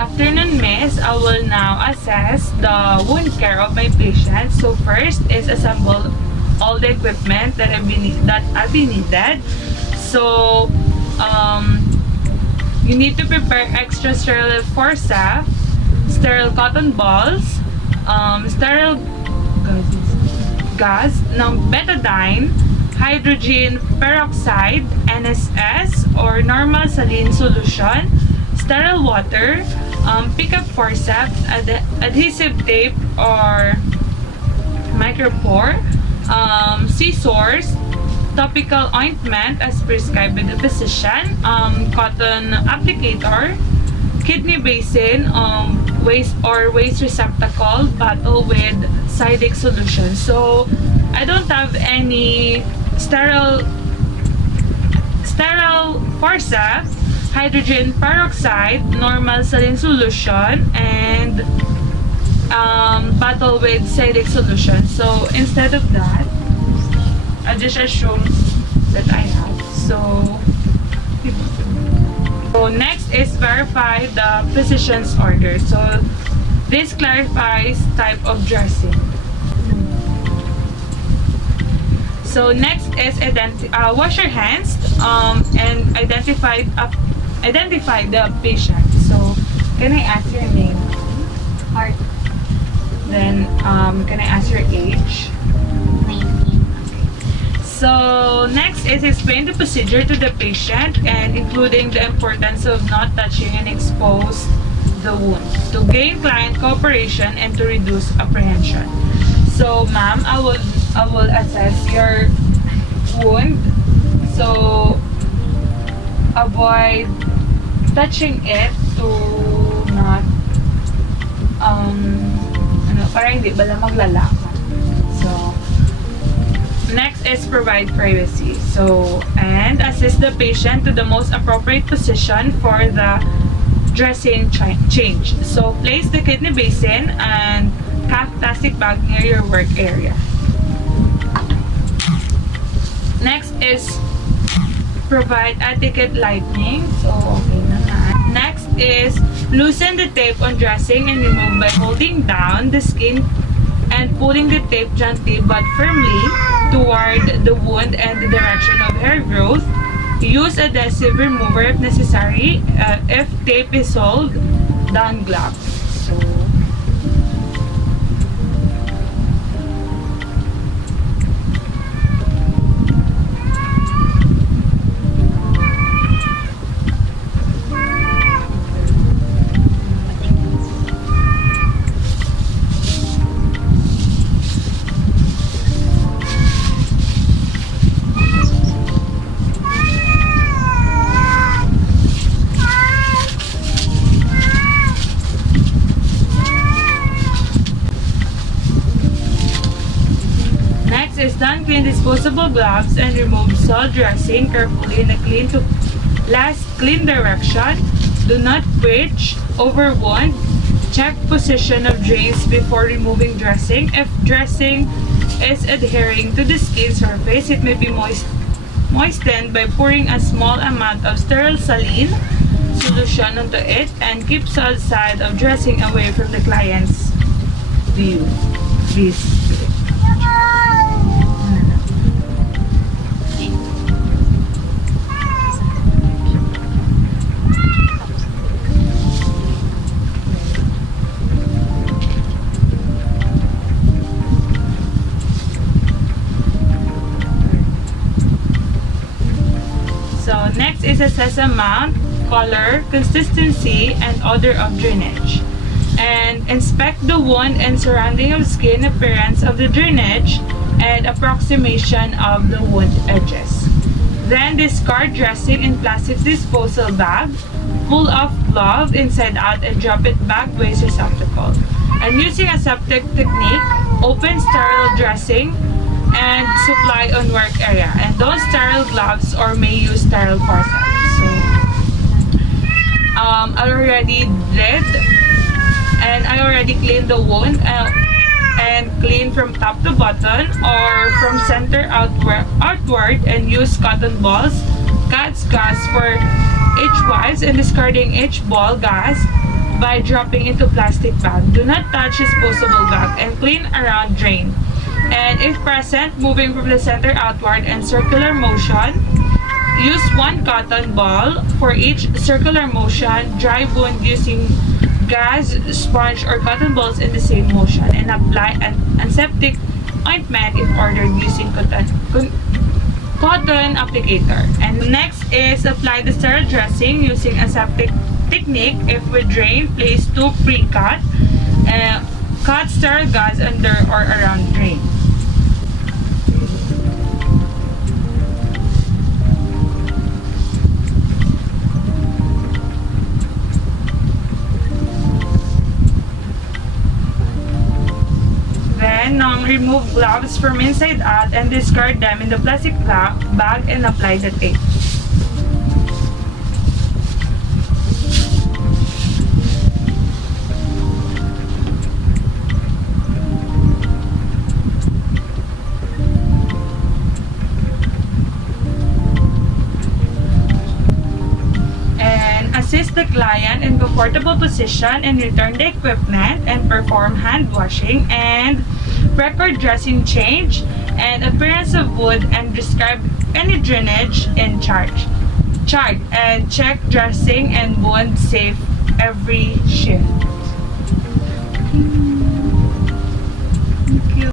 afternoon, miss. I will now assess the wound care of my patient. So first is assemble all the equipment that I've been needed. So you need to prepare extra sterile forceps, sterile cotton balls, sterile gas ng betadine, hydrogen peroxide, NSS or normal saline solution, sterile water, pickup forceps, adhesive tape or micropore, scissors, topical ointment as prescribed by the physician, cotton applicator, kidney basin, waste receptacle, bottle with Cidic solution. So I don't have any sterile forceps, hydrogen peroxide, normal saline solution, and bottle with Cidic solution. So instead of that, I just assume that I have. So next is verify the physician's order. So this clarifies type of dressing. So next is wash your hands and identify the patient. So can I ask your name? Heart. Then can I ask your age? 19. So next is explain the procedure to the patient and including the importance of not touching and expose the wound to gain client cooperation and to reduce apprehension. So ma'am, I will assess your wound. So avoid touching it to not para hindi bala maglalaman. So next is provide privacy. So and assist the patient to the most appropriate position for the dressing change. So place the kidney basin and half plastic bag near your work area. Next is provide etiquette lightening. So okay naman. Next is loosen the tape on dressing and remove by holding down the skin and pulling the tape gently but firmly toward the wound and the direction of hair growth. Use adhesive remover if necessary. If tape is sold, don gloves. So is done, clean disposable gloves and remove soiled dressing carefully in a clean direction. Do not breach over wound. Check position of drains before removing dressing. If dressing is adhering to the skin surface, it may be moistened by pouring a small amount of sterile saline solution onto it and keep soiled side of dressing away from the client's view. Please. So next is assess amount, color, consistency, and odor of drainage. And inspect the wound and surrounding of skin appearance of the drainage and approximation of the wound edges. Then discard dressing in plastic disposal bag, pull off glove inside out and drop it back waste receptacle. And using aseptic technique, open sterile dressing and supply on work area. And don't sterile gloves or may use sterile forceps. So I already did, and I already cleaned the wound and clean from top to bottom or from center outward and use cotton balls, cat's gas for each wipes and discarding each ball gas by dropping into plastic bag. Do not touch disposable bag and clean around drain. And if present, moving from the center outward and circular motion, use one cotton ball for each circular motion. Dry wound using gauze, sponge, or cotton balls in the same motion, and apply an antiseptic ointment if ordered using cotton applicator. And next is apply the sterile dressing using aseptic technique. If with drain, place 2 pre-cut cut sterile gauze under or around drain. Then, remove gloves from inside out and discard them in the plastic bag and apply the tape. Assist the client in comfortable position and return the equipment and perform hand washing and record dressing change and appearance of wound and describe any drainage in chart and check dressing and wound safe every shift.